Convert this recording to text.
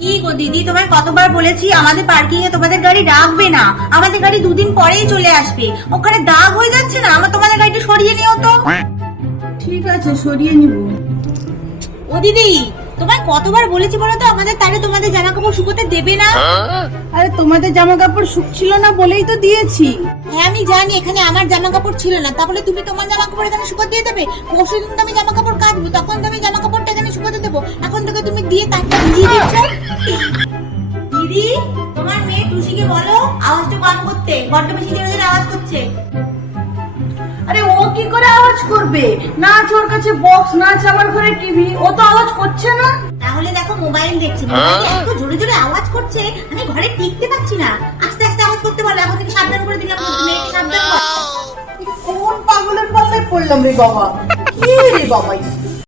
কি গো দিদি, তোমায় কতবার বলেছি আমাদের পার্কিং এ তোমাদের গাড়ি রাখবে না, আমাদের গাড়ি দুদিন পরেই চলে আসবে। ওখানে দাগ হয়ে যাচ্ছে না, আমার তোমাদের গাড়িটা সরিয়ে নিও তো। ঠিক আছে, সরিয়ে নিব। ও দিদি, তোমায় কতবার বলেছি বলো তো, আমাদের তাহলে তোমাদের জামা কাপড় শুকোতে দেবে না। আরে তোমাদের জামা কাপড় শুকছিল না বলেই তো দিয়েছি। হ্যাঁ আমি জানি, এখানে আমার জামা কাপড় ছিল না, তাহলে তুমি তোমার জামা কাপড় এখানে শুকোতে দিয়ে দেবে। পরশুদিন তো আমি জামা কাপড় কাচবো, তখন তো আমি জামা কাপড়টা এখানে শুকোতে দেবো। এখন থেকে তুমি দিয়ে তারটা ভিজিয়ে দিচ্ছ। দিদি, তোমার মেয়ে টুসিকে বলো আওয়াজটা কম করতে, বড্ড বেশি জোরে জোরে আওয়াজ করছে। আরে ও কি করে আওয়াজ করবে? না আছে ওর কাছে বক্স, না আছে আমার ঘরে টিভি, ও তো আওয়াজ করছে না। তাহলে দেখো মোবাইল দেখছি, মোবাইলে এত জোরে জোরে আওয়াজ করছে, আমি ঘরে টিকতে পারছি না। আস্তে আস্তে আওয়াজ করতে বলো, এখন থেকে সাবধান করে দিলাম, মেয়েকে সাবধান কর। কোন পাগলের পাল্লায় পড়লাম রে বাবা? কি রে বাবা?